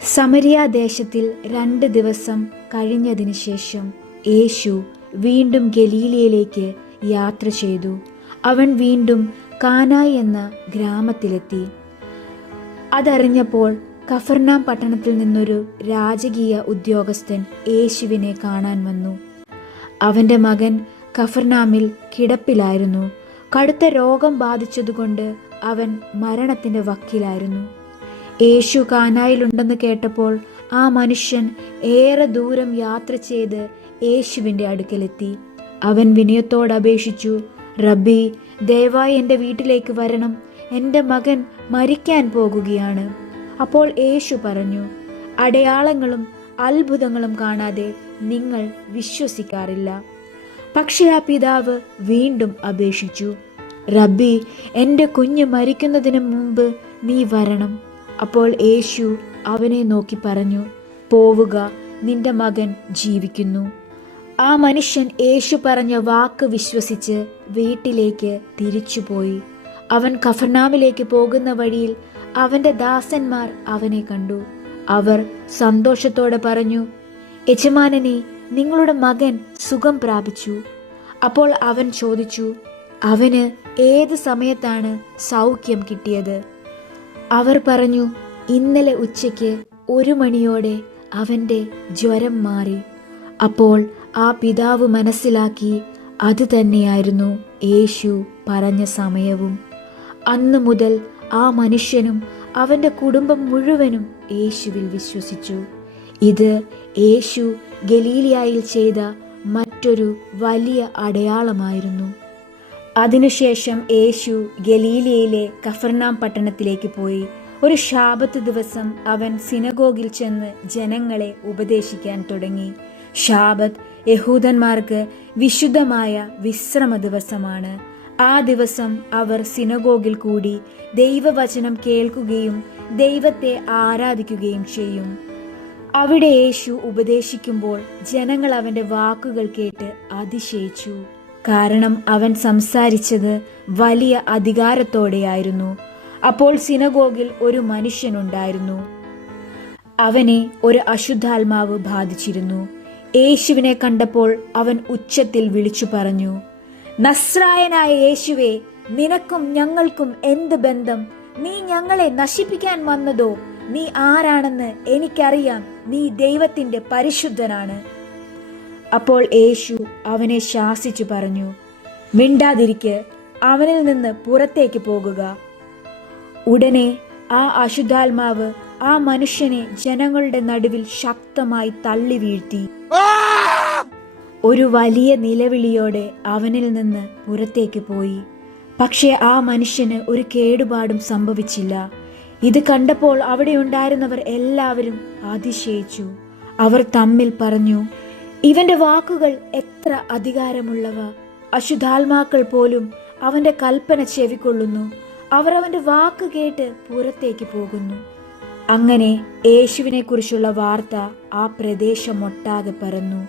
സമരിയാദേശത്തിൽ 2 ദിവസം കഴിഞ്ഞതിന് ശേഷം യേശു വീണ്ടും ഗലീലയിലേക്ക് യാത്ര ചെയ്തു. അവൻ വീണ്ടും കാനായ് എന്ന ഗ്രാമത്തിലെത്തി. അതറിഞ്ഞപ്പോൾ കഫർനാം പട്ടണത്തിൽ നിന്നൊരു രാജകീയ ഉദ്യോഗസ്ഥൻ യേശുവിനെ കാണാൻ വന്നു. അവൻ്റെ മകൻ കഫർനാമിൽ കിടപ്പിലായിരുന്നു. കടുത്ത രോഗം ബാധിച്ചതുകൊണ്ട് അവൻ മരണത്തിൻ്റെ വക്കിലായിരുന്നു. യേശു കാനായിലുണ്ടെന്ന് കേട്ടപ്പോൾ ആ മനുഷ്യൻ ഏറെ ദൂരം യാത്ര ചെയ്ത് യേശുവിൻ്റെ അടുക്കലെത്തി. അവൻ വിനയത്തോട് അപേക്ഷിച്ചു, റബ്ബി, ദയവായി എൻ്റെ വീട്ടിലേക്ക് വരണം, എൻ്റെ മകൻ മരിക്കാൻ പോകുകയാണ്. അപ്പോൾ യേശു പറഞ്ഞു, അടയാളങ്ങളും അത്ഭുതങ്ങളും കാണാതെ നിങ്ങൾ വിശ്വസിക്കാറില്ല. പക്ഷേ ആ പിതാവ് വീണ്ടും അപേക്ഷിച്ചു, റബ്ബി, എൻ്റെ കുഞ്ഞ് മരിക്കുന്നതിന് മുമ്പ് നീ വരണം. അപ്പോൾ യേശു അവനെ നോക്കി പറഞ്ഞു, പോവുക, നിന്റെ മകൻ ജീവിക്കുന്നു. ആ മനുഷ്യൻ യേശു പറഞ്ഞ വാക്ക് വിശ്വസിച്ച് വീട്ടിലേക്ക് തിരിച്ചുപോയി. അവൻ കഫർനാമിലേക്ക് പോകുന്ന വഴിയിൽ അവൻ്റെ ദാസന്മാർ അവനെ കണ്ടു. അവർ സന്തോഷത്തോടെ പറഞ്ഞു, യജമാനനെ, നിങ്ങളുടെ മകൻ സുഖം പ്രാപിച്ചു. അപ്പോൾ അവൻ ചോദിച്ചു, അവന് ഏത് സമയത്താണ് സൗഖ്യം കിട്ടിയത്? അവർ പറഞ്ഞു, ഇന്നലെ ഉച്ചയ്ക്ക് 1 മണിയോടെ അവൻ്റെ ജ്വരം മാറി. അപ്പോൾ ആ പിതാവ് മനസ്സിലാക്കി അത് തന്നെയായിരുന്നു യേശു പറഞ്ഞ സമയവും. അന്നു മുതൽ ആ മനുഷ്യനും അവൻ്റെ കുടുംബം മുഴുവനും യേശുവിൽ വിശ്വസിച്ചു. ഇത് യേശു ഗലീലയിൽ ചെയ്ത മറ്റൊരു വലിയ അടയാളമായിരുന്നു. അതിനുശേഷം യേശു ഗലീലയിലെ കഫർനാം പട്ടണത്തിലേക്ക് പോയി. ഒരു ശാബത്ത് ദിവസം അവൻ സിനഗോഗിൽ ചെന്ന് ജനങ്ങളെ ഉപദേശിക്കാൻ തുടങ്ങി. ശാബത്ത് യഹൂദന്മാർക്ക് വിശുദ്ധമായ വിശ്രമ ദിവസമാണ്. ആ ദിവസം അവർ സിനഗോഗിൽ കൂടി ദൈവവചനം കേൾക്കുകയും ദൈവത്തെ ആരാധിക്കുകയും ചെയ്യും. അവിടെ യേശു ഉപദേശിക്കുമ്പോൾ ജനങ്ങൾ അവൻ്റെ വാക്കുകൾ കേട്ട് അതിശയിച്ചു. കാരണം അവൻ സംസാരിച്ചത് വലിയ അധികാരത്തോടെയായിരുന്നു. അപ്പോൾ സിനഗോഗിൽ ഒരു മനുഷ്യനുണ്ടായിരുന്നു. അവനെ ഒരു അശുദ്ധാത്മാവ് ബാധിച്ചിരുന്നു. യേശുവിനെ കണ്ടപ്പോൾ അവൻ ഉച്ചത്തിൽ വിളിച്ചു പറഞ്ഞു, നസ്രായനായ യേശുവേ, നിനക്കും ഞങ്ങൾക്കും എന്ത് ബന്ധം? നീ ഞങ്ങളെ നശിപ്പിക്കാൻ വന്നതോ? നീ ആരാണെന്ന് എനിക്കറിയാം, നീ ദൈവത്തിൻ്റെ പരിശുദ്ധനാണ്. അപ്പോൾ യേശു അവനെ ശാസിച്ചു പറഞ്ഞു, മിണ്ടാതിരിക്ക്, അവനിൽ നിന്ന് പുറത്തേക്ക് പോകുക. ഉടനെ ആ അശുദ്ധാത്മാവ് ആ മനുഷ്യനെ ജനങ്ങളുടെ നടുവിൽ ശക്തമായി തള്ളി വീഴ്ത്തി. ഒരു വലിയ നിലവിളിയോടെ അവനിൽ നിന്ന് പുറത്തേക്ക് പോയി. പക്ഷേ ആ മനുഷ്യന് ഒരു കേടുപാടും സംഭവിച്ചില്ല. ഇത് കണ്ടപ്പോൾ അവിടെ ഉണ്ടായിരുന്നവർ എല്ലാവരും അതിശയിച്ചു. അവർ തമ്മിൽ പറഞ്ഞു, ഇവന്റെ വാക്കുകൾ എത്ര അധികാരമുള്ളവ! അശുദ്ധാത്മാക്കൾ പോലും അവന്റെ കൽപ്പന ചെവിക്കൊള്ളുന്നു. അവർ അവന്റെ വാക്ക് കേട്ട് പുറത്തേക്ക് പോകുന്നു. അങ്ങനെ യേശുവിനെ കുറിച്ചുള്ള വാർത്ത ആ പ്രദേശമൊട്ടാകെ പരന്നു.